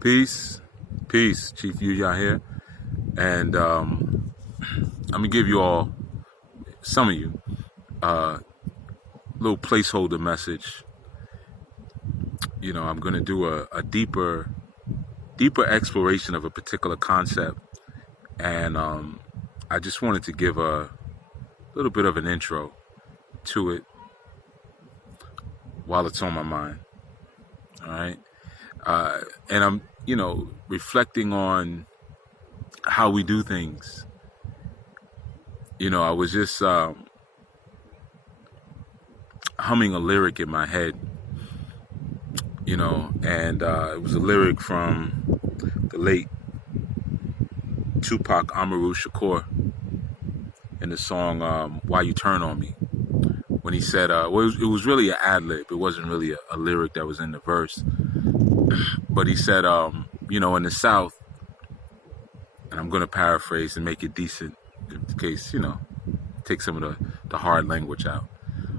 Peace, peace, Chief Yuya here, and I'm gonna give you all, some of you, a little placeholder message. I'm gonna do a deeper exploration of a particular concept, and I just wanted to give a little bit of an intro to it while it's on my mind. All right, and I'm reflecting on how we do things. I was just humming a lyric in my head, and it was a lyric from the late Tupac Amaru Shakur in the song Why You Turn On Me, when he said, it was really an ad-lib. It wasn't really a lyric that was in the verse. But he said, in the South, and I'm going to paraphrase and make it decent in case, take some of the hard language out.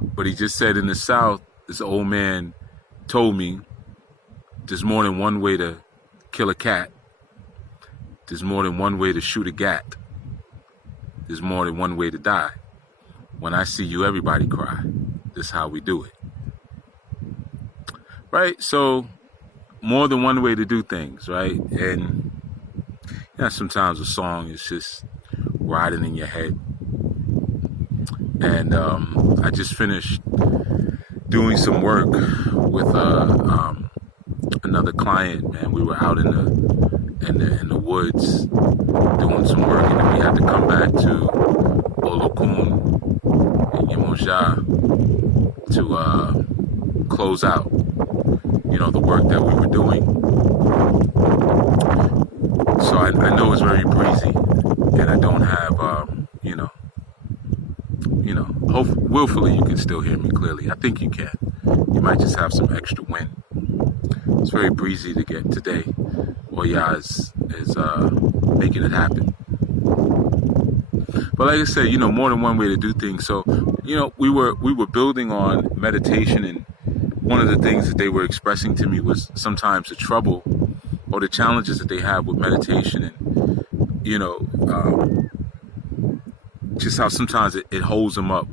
But he just said, in the South, this old man told me there's more than one way to kill a cat. There's more than one way to shoot a gat. There's more than one way to die. When I see you, everybody cry. This is how we do it. Right? So, more than one way to do things, right? And sometimes a song is just riding in your head. And I just finished doing some work with another client, man. We were out in the woods doing some work, and then we had to come back to Olokun and Yemoja to close out, the work that we were doing. So I know it's very breezy, and I don't have, willfully you can still hear me clearly. I think you can. You might just have some extra wind. It's very breezy to get today. Oya is making it happen. But like I said, more than one way to do things. So, we were building on meditation, and one of the things that they were expressing to me was sometimes the trouble or the challenges that they have with meditation, and just how sometimes it holds them up.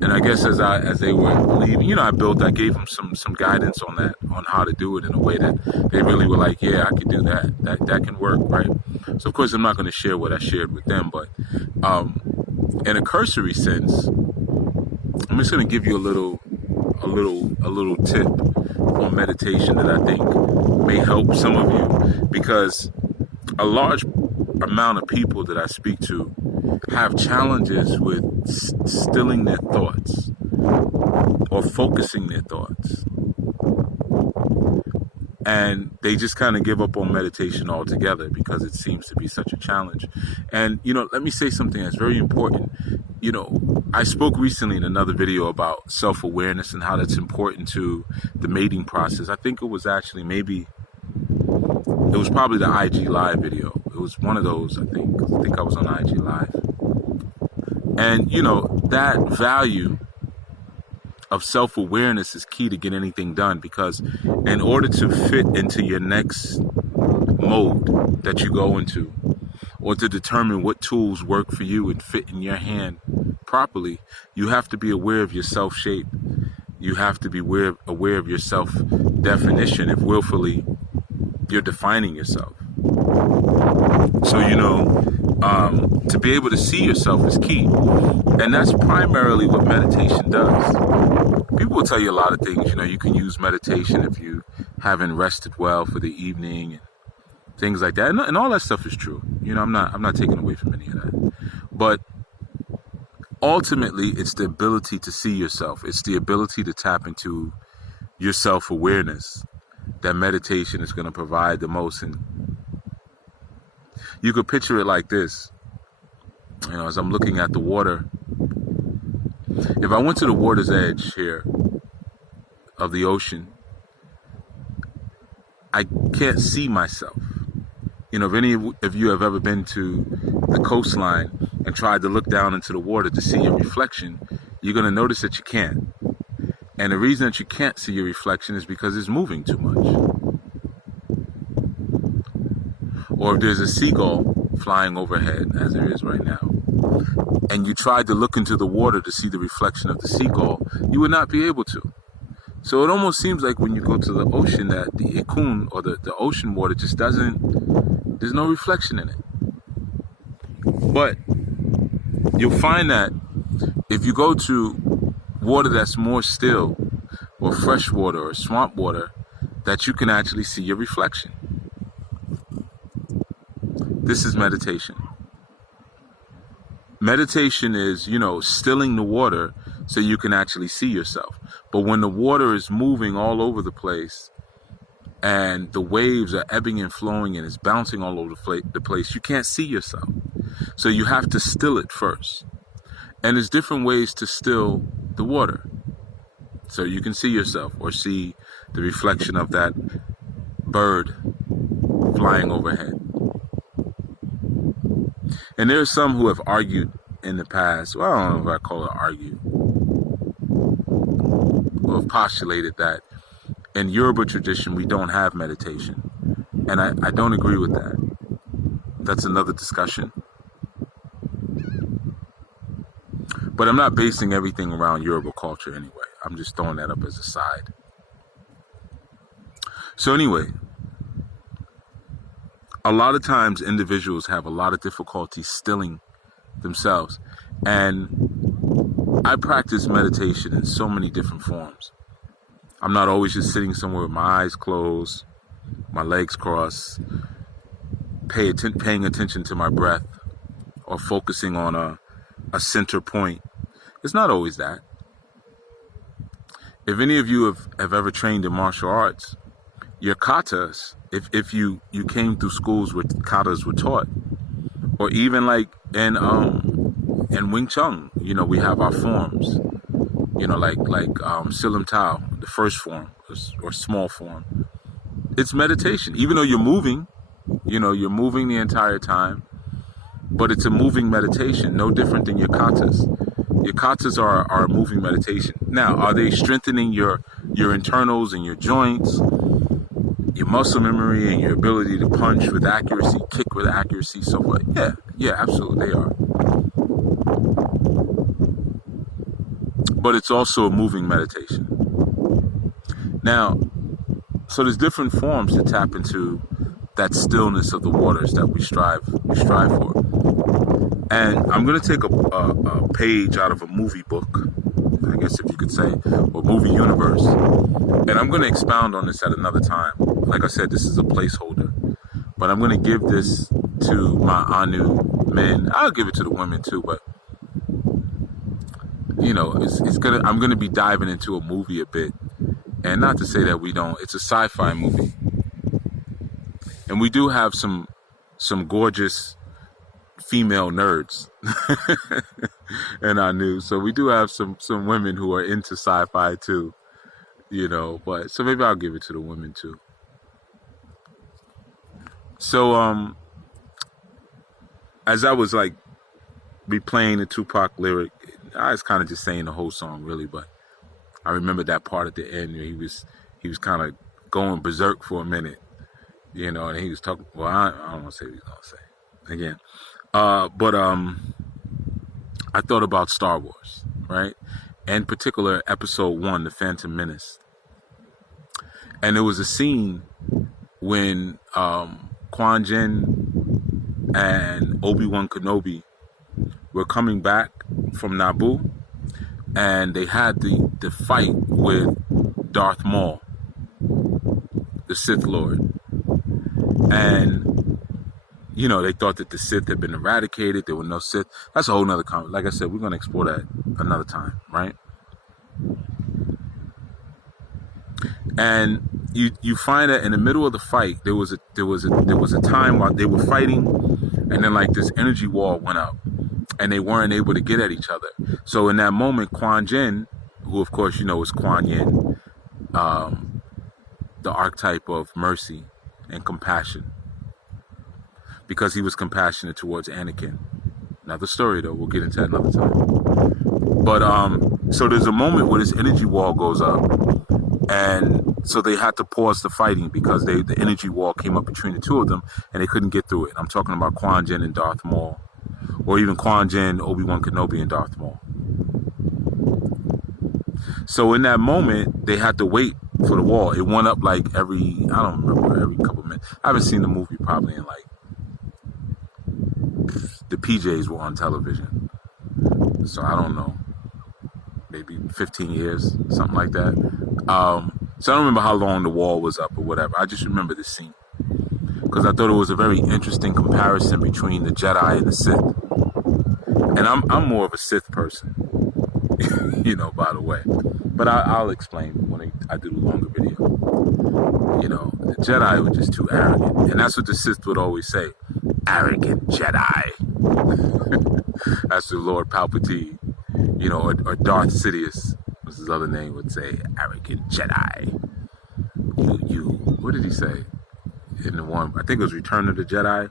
And I guess as they were leaving, I gave them some guidance on that, on how to do it in a way that they really were like, yeah, I can do that. That can work, right? So of course I'm not going to share what I shared with them, but in a cursory sense, I'm just going to give you a little tip on meditation that I think may help some of you, because a large amount of people that I speak to have challenges with stilling their thoughts or focusing their thoughts. And they just kind of give up on meditation altogether because it seems to be such a challenge. And, let me say something that's very important. I spoke recently in another video about self-awareness and how that's important to the mating process. I think it was actually it was probably the IG Live video. It was one of those, I think. I think I was on IG Live. And, that value of self-awareness is key to get anything done, because in order to fit into your next mode that you go into, or to determine what tools work for you and fit in your hand properly, you have to be aware of your self-shape. You have to be aware of your self-definition if willfully you're defining yourself. So, to be able to see yourself is key. And that's primarily what meditation does. People will tell you a lot of things. You can use meditation if you haven't rested well for the evening and things like that. And all that stuff is true. I'm not taking away from any of that. But ultimately, it's the ability to see yourself. It's the ability to tap into your self-awareness that meditation is going to provide the most. And you could picture it like this. As I'm looking at the water, if I went to the water's edge here of the ocean, I can't see myself. If any of you have ever been to the coastline and tried to look down into the water to see your reflection, you're going to notice that you can't. And the reason that you can't see your reflection is because it's moving too much. or if there's a seagull flying overhead, as there is right now, and you tried to look into the water to see the reflection of the seagull, you would not be able to. So it almost seems like when you go to the ocean that the ikun, or the ocean water, just doesn't, there's no reflection in it. But you'll find that if you go to water that's more still, or fresh water, or swamp water, that you can actually see your reflection. This is meditation. Meditation is, stilling the water so you can actually see yourself. But when the water is moving all over the place and the waves are ebbing and flowing and it's bouncing all over the place, you can't see yourself. So you have to still it first. And there's different ways to still the water. So you can see yourself or see the reflection of that bird flying overhead. And there are some who have argued in the past, well, I don't know if I call it argue, who have postulated that in Yoruba tradition we don't have meditation. And I don't agree with that. That's another discussion. But I'm not basing everything around Yoruba culture anyway. I'm just throwing that up as a side. So anyway, a lot of times individuals have a lot of difficulty stilling themselves. And I practice meditation in so many different forms. I'm not always just sitting somewhere with my eyes closed, my legs crossed, paying attention to my breath, or focusing on a center point. It's not always that. If any of you have ever trained in martial arts, your katas, if you came through schools where katas were taught, or even like in Wing Chun, we have our forms, like Silam Tao, the first form or small form. It's meditation, even though you're moving, you're moving the entire time, but it's a moving meditation, no different than your katas. Your katas are a moving meditation. Now, are they strengthening your internals and your joints, your muscle memory, and your ability to punch with accuracy, kick with accuracy, so forth? Yeah, absolutely, they are. But it's also a moving meditation. Now, so there's different forms to tap into that stillness of the waters that we strive for. And I'm going to take a page out of a movie book, I guess if you could say, or movie universe. And I'm going to expound on this at another time. Like I said, this is a placeholder. But I'm going to give this to my Anu men. I'll give it to the women too, but I'm going to be diving into a movie a bit. And not to say that we don't, it's a sci-fi movie. And we do have some gorgeous female nerds in our news. So we do have some women who are into sci-fi too, but so maybe I'll give it to the women too. So as I was like replaying the Tupac lyric, I was kind of just saying the whole song really, but I remember that part at the end where he was kind of going berserk for a minute, and he was talking, well, I don't want to say what he's going to say again. But I thought about Star Wars, right? In particular, Episode 1, The Phantom Menace. And there was a scene when Quan Jinn and Obi-Wan Kenobi were coming back from Naboo, and they had the fight with Darth Maul, the Sith Lord. And they thought that the Sith had been eradicated. There were no Sith. That's a whole nother comment. Like I said, we're going to explore that another time, right? And you find that in the middle of the fight, there was a time while they were fighting, and then like this energy wall went up, and they weren't able to get at each other. So in that moment, Quan Jinn, who of course is Kuan Yin, the archetype of mercy and compassion, because he was compassionate towards Anakin. Another story though, we'll get into that another time. But so there's a moment where this energy wall goes up, And so they had to pause the fighting because the energy wall came up between the two of them and they couldn't get through it. I'm talking about Qui-Gon and Darth Maul, or even Qui-Gon, Obi-Wan Kenobi, and Darth Maul. So in that moment, they had to wait for the wall. It went up like I don't remember, every couple of minutes. I haven't seen the movie probably in like, the PJs were on television. So I don't know, maybe 15 years, something like that. So I don't remember how long the wall was up or whatever. I just remember the scene because I thought it was a very interesting comparison between the Jedi and the Sith. And I'm more of a Sith person, by the way. But I'll explain when I do the longer video. The Jedi were just too arrogant. And that's what the Sith would always say. Arrogant Jedi. That's what Lord Palpatine, or Darth Sidious, was his other name, would say, arrogant Jedi. What did he say? In the one, I think it was Return of the Jedi,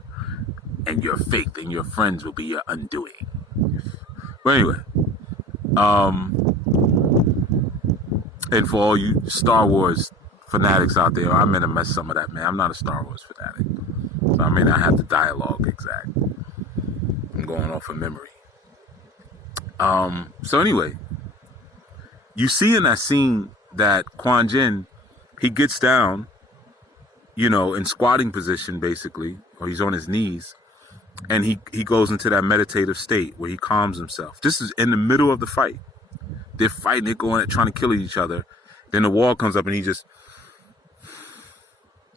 and your faith and your friends will be your undoing. But anyway, and for all you Star Wars fanatics out there, I meant to mess some of that, man. I'm not a Star Wars fanatic, so I may not have the dialogue exact. I'm going off of memory. So anyway, you see in that scene that Qui-Gon, he gets down, in squatting position basically, or he's on his knees, and he goes into that meditative state where he calms himself. This is in the middle of the fight. They're fighting, they're going at trying to kill each other. Then the wall comes up and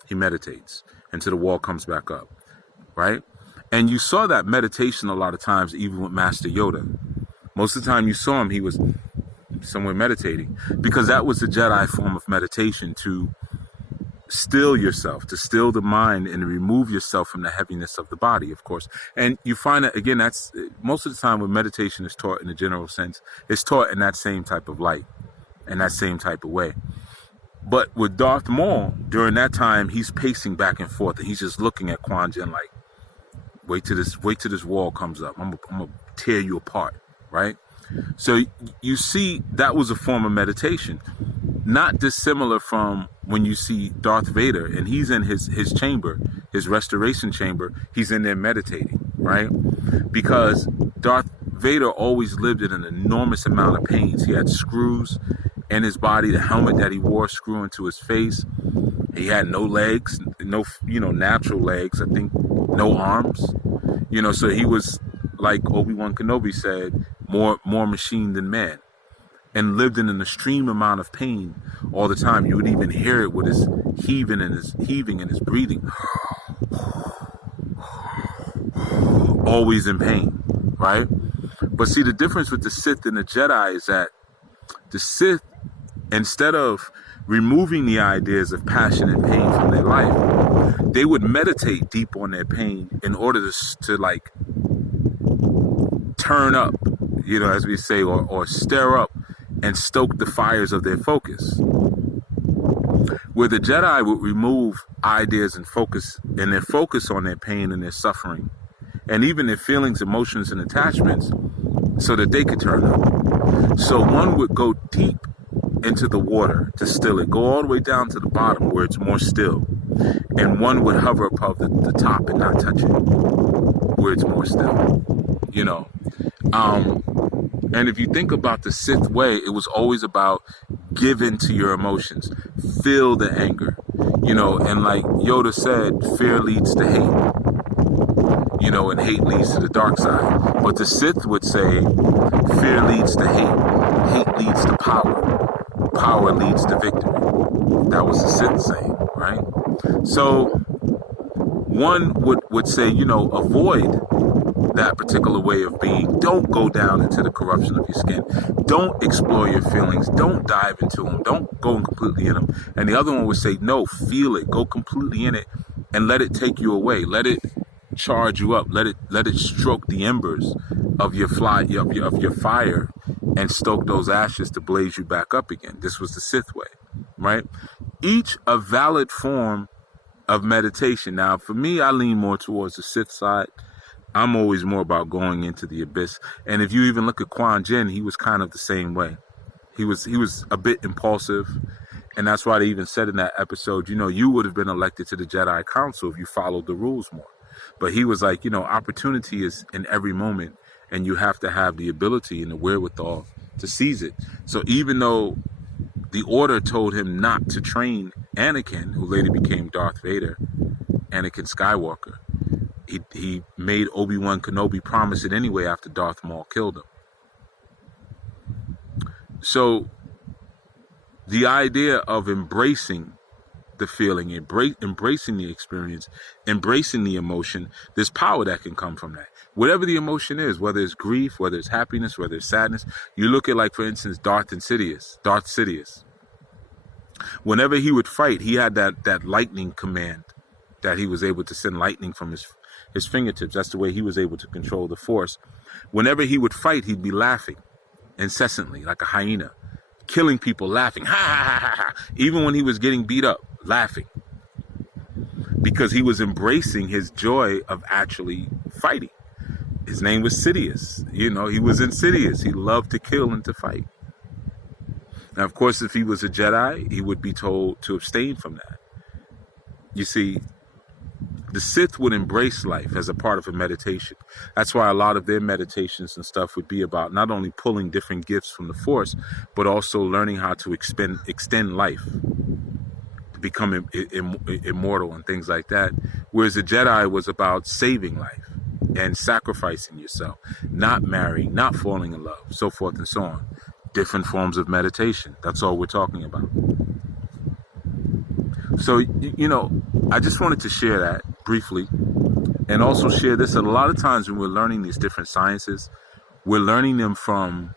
he meditates until the wall comes back up, right? And you saw that meditation a lot of times, even with Master Yoda. Most of the time you saw him, he was somewhere meditating, because that was the Jedi form of meditation, to still yourself, to still the mind and remove yourself from the heaviness of the body, of course. And you find that, again, that's most of the time when meditation is taught in a general sense, it's taught in that same type of light and that same type of way. But with Darth Maul, during that time, he's pacing back and forth and he's just looking at Qui-Gon like, wait till this wall comes up. I'm gonna tear you apart, right? So you see, that was a form of meditation, not dissimilar from when you see Darth Vader and he's in his chamber, his restoration chamber. He's in there meditating, right? Because Darth Vader always lived in an enormous amount of pains. He had screws in his body, the helmet that he wore screw into his face. He had no legs, no, natural legs, I think, no arms, so he was, like Obi-Wan Kenobi said, more machine than man, and lived in an extreme amount of pain all the time. You would even hear it with his heaving and his breathing, always in pain, right? But see, the difference with the Sith and the Jedi is that the Sith, instead of removing the ideas of passion and pain from their life, they would meditate deep on their pain in order to like turn up, as we say, or stir up and stoke the fires of their focus. Where the Jedi would remove ideas and their focus on their pain and their suffering, and even their feelings, emotions, and attachments, so that they could turn up. So one would go deep into the water to still it, go all the way down to the bottom where it's more still, and one would hover above the top and not touch it where it's more still, and if you think about the Sith way, it was always about give in to your emotions, feel the anger, and like Yoda said, fear leads to hate, and hate leads to the dark side. But the Sith would say fear leads to hate leads to power leads to victory. That was the Sith saying, right? So one would say, avoid that particular way of being. Don't go down into the corruption of your skin. Don't explore your feelings. Don't dive into them. Don't go completely in them. And the other one would say, no, feel it. Go completely in it and let it take you away. Let it charge you up. Let it stroke the embers of your fire and stoke those ashes to blaze you back up again. This was the Sith way, right? Each a valid form of meditation. Now, for me, I lean more towards the Sith side. I'm always more about going into the abyss. And if you even look at Qui-Gon, he was kind of the same way. He was a bit impulsive, And that's why they even said in that episode, you would have been elected to the Jedi Council if you followed the rules more. But he was like, opportunity is in every moment, and you have to have the ability and the wherewithal to seize it. So even though the Order told him not to train Anakin, who later became Darth Vader, Anakin Skywalker, he made Obi-Wan Kenobi promise it anyway after Darth Maul killed him. So the idea of embracing the feeling, embracing the experience, embracing the emotion, there's power that can come from that. Whatever the emotion is, whether it's grief, whether it's happiness, whether it's sadness. You look at, like, for instance, Darth Sidious. Whenever he would fight, he had that lightning command that he was able to send lightning from his fingertips. That's the way he was able to control the Force. Whenever he would fight, he'd be laughing incessantly, like a hyena, killing people, laughing, ha ha ha ha ha. Even when he was getting beat up, laughing, because he was embracing his joy of actually fighting. His name was Sidious. He was insidious. He loved to kill and to fight. Now, of course, if he was a Jedi, he would be told to abstain from that. You see, the Sith would embrace life as a part of a meditation. That's why a lot of their meditations and stuff would be about not only pulling different gifts from the Force, but also learning how to extend life, to become immortal and things like that. Whereas the Jedi was about saving life and sacrificing yourself, not marrying, not falling in love, so forth and so on. Different forms of meditation. That's all we're talking about. So, I just wanted to share that briefly, and also share this. That a lot of times when we're learning these different sciences, we're learning them from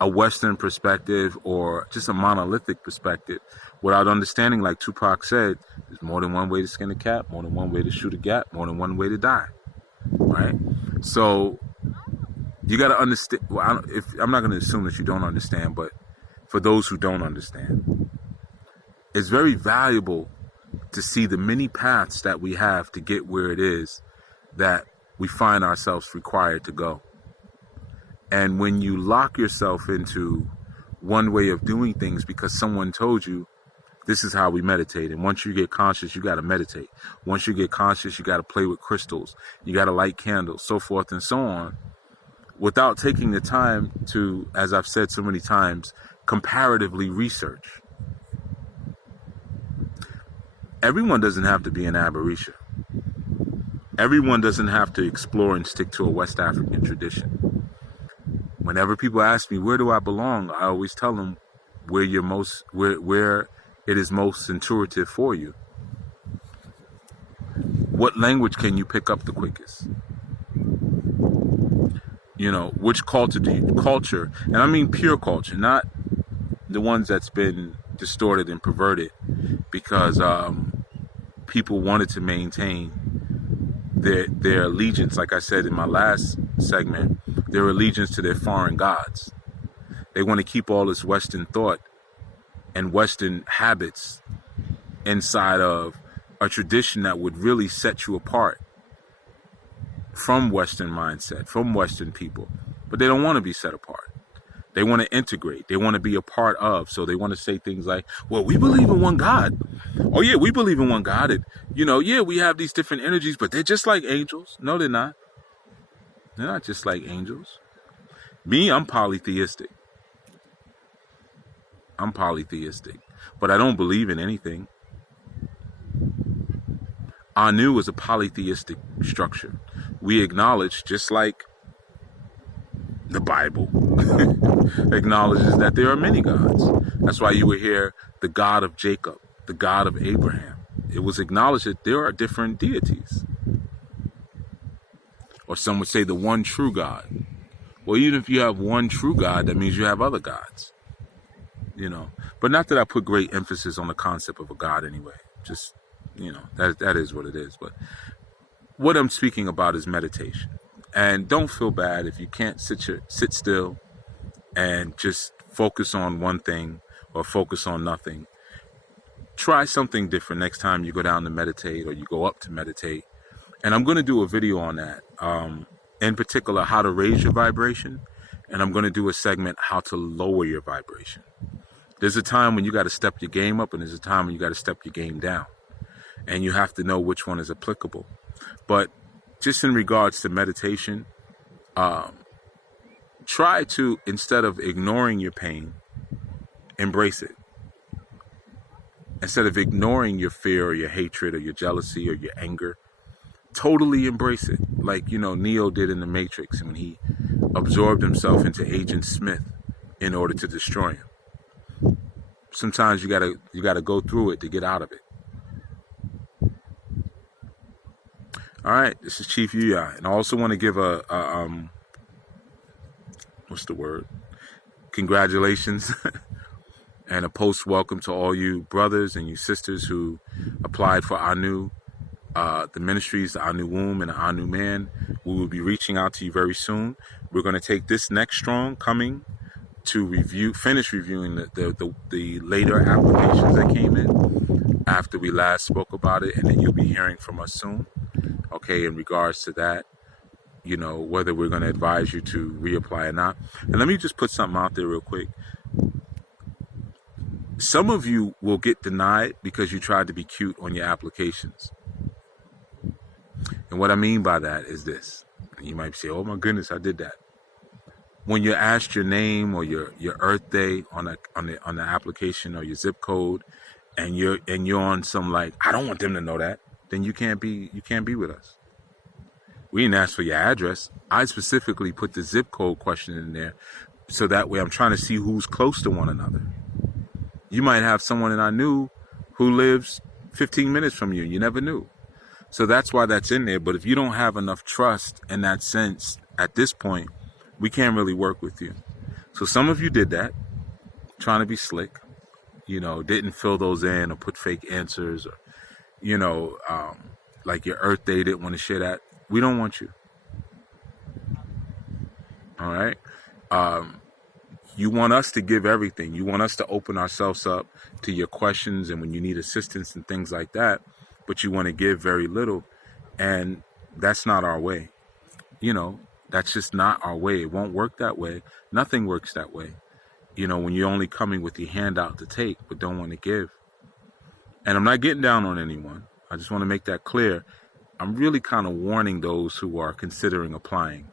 a Western perspective or just a monolithic perspective without understanding, like Tupac said, there's more than one way to skin a cat, more than one way to shoot a gap, more than one way to die, right? So you got to understand. Well, I'm not going to assume that you don't understand, but for those who don't understand, it's very valuable to see the many paths that we have to get where it is that we find ourselves required to go. And when you lock yourself into one way of doing things because someone told you this is how we meditate, and once you get conscious, you got to meditate. Once you get conscious, you got to play with crystals, you got to light candles, so forth and so on, without taking the time to, as I've said so many times, comparatively research. Everyone doesn't have to be an Abarisha. Everyone doesn't have to explore and stick to a West African tradition. Whenever people ask me, where do I belong? I always tell them where it is most intuitive for you. What language can you pick up the quickest? Which culture, and I mean pure culture, not the ones that's been distorted and perverted because people wanted to maintain their allegiance, like I said in my last segment, their allegiance to their foreign gods. They want to keep all this Western thought and Western habits inside of a tradition that would really set you apart from Western mindset, from Western people. But they don't want to be set apart. They want to integrate. They want to be a part of. So they want to say things like, well, we believe in one God. Oh, yeah, we believe in one God. And, yeah, we have these different energies, but they're just like angels. No, they're not. They're not just like angels. Me, I'm polytheistic. But I don't believe in anything. Anu is a polytheistic structure. We acknowledge, just like the Bible acknowledges, that there are many gods. That's why you would hear the God of Jacob, the God of Abraham. It was acknowledged that there are different deities. Or some would say the one true God. Well, even if you have one true God, that means you have other gods. But not that I put great emphasis on the concept of a God anyway. Just, that is what it is. But what I'm speaking about is meditation. And don't feel bad if you can't sit still and just focus on one thing or focus on nothing. Try something different next time you go down to meditate or you go up to meditate. And I'm going to do a video on that. In particular, how to raise your vibration. And I'm going to do a segment, how to lower your vibration. There's a time when you got to step your game up, and there's a time when you got to step your game down. And you have to know which one is applicable. But just in regards to meditation, try to, instead of ignoring your pain, embrace it. Instead of ignoring your fear or your hatred or your jealousy or your anger, totally embrace it. Like, Neo did in the Matrix when he absorbed himself into Agent Smith in order to destroy him. Sometimes you gotta go through it to get out of it. All right, this is Chief Yuya, and I also want to give what's the word? Congratulations and a post-welcome to all you brothers and you sisters who applied for Anu, the ministries, the Anu Womb and the Anu Man. We will be reaching out to you very soon. We're going to take this next strong coming to finish reviewing the later applications that came in after we last spoke about it, and then you'll be hearing from us soon. Okay, in regards to that, whether we're going to advise you to reapply or not. And let me just put something out there real quick. Some of you will get denied because you tried to be cute on your applications. And what I mean by that is this. You might say, oh my goodness, I did that. When you're asked your name or your Earth Day on the application or your zip code, and you're on some like, I don't want them to know that, then you can't be with us. We didn't ask for your address. I specifically put the zip code question in there so that way I'm trying to see who's close to one another. You might have someone that I knew who lives 15 minutes from you. You never knew. So that's why that's in there. But if you don't have enough trust in that sense, at this point, we can't really work with you. So some of you did that, trying to be slick, didn't fill those in or put fake answers, or, like your Earth Day didn't want to share that. We don't want you. All right. You want us to give everything. You want us to open ourselves up to your questions and when you need assistance and things like that, but you want to give very little. And that's not our way. That's just not our way. It won't work that way. Nothing works that way. When you're only coming with your hand out to take, but don't want to give. And I'm not getting down on anyone. I just want to make that clear. I'm really kind of warning those who are considering applying.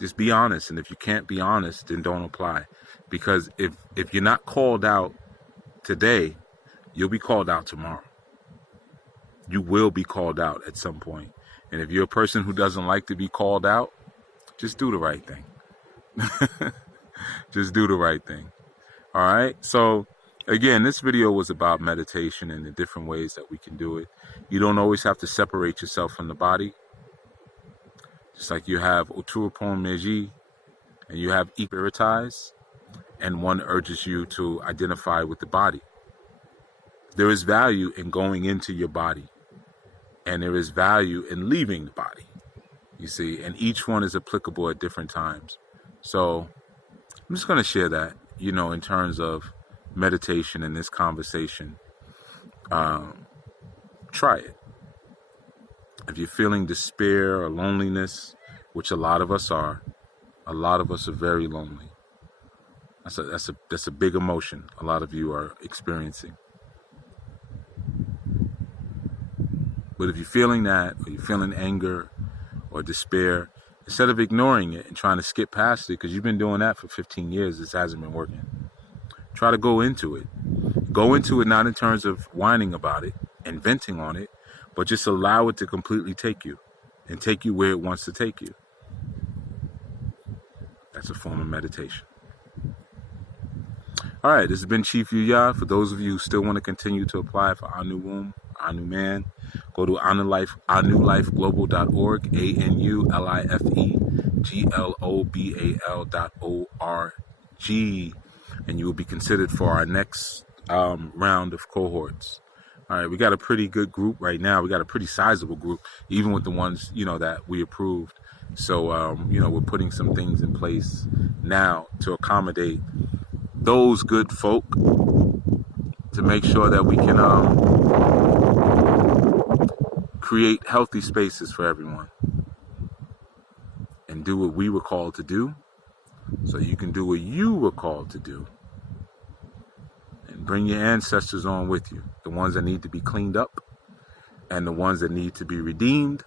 Just be honest. And if you can't be honest, then don't apply. Because if you're not called out today, you'll be called out tomorrow. You will be called out at some point. And if you're a person who doesn't like to be called out, just do the right thing. Just do the right thing. All right. So again, this video was about meditation and the different ways that we can do it. You don't always have to separate yourself from the body. Just like you have Oturupon Meji and you have Iperitais, and one urges you to identify with the body. There is value in going into your body, and there is value in leaving the body, you see, and each one is applicable at different times. So I'm just going to share that, in terms of meditation in this conversation. Try it. If you're feeling despair or loneliness, which a lot of us are very lonely. That's a big emotion a lot of you are experiencing. But if you're feeling that, or you're feeling anger or despair, instead of ignoring it and trying to skip past it, because you've been doing that for 15 years, this hasn't been working. Try to go into it. Go into it not in terms of whining about it and venting on it, but just allow it to completely take you and take you where it wants to take you. That's a form of meditation. All right, this has been Chief Yuya. For those of you who still want to continue to apply for Anu Womb, Anu Man, go to anulifeglobal.org, ANULIFEGLOBAL.org, and you will be considered for our next round of cohorts. All right, we got a pretty good group right now. We got a pretty sizable group, even with the ones, that we approved. So, we're putting some things in place now to accommodate those good folk to make sure that we can create healthy spaces for everyone and do what we were called to do so you can do what you were called to do. Bring your ancestors on with you. The ones that need to be cleaned up, and the ones that need to be redeemed,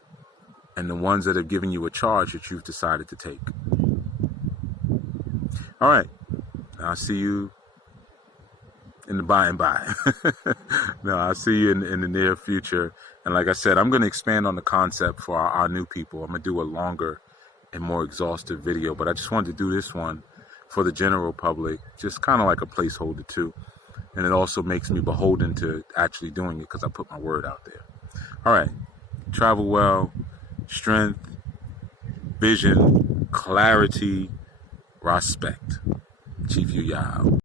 and the ones that have given you a charge that you've decided to take. All right. I'll see you in the by and by. No, I'll see you in the near future. And like I said, I'm going to expand on the concept for our new people. I'm going to do a longer and more exhaustive video, but I just wanted to do this one for the general public, just kind of like a placeholder too. And it also makes me beholden to actually doing it because I put my word out there. All right. Travel well, strength, vision, clarity, respect. Chief Yu Yao.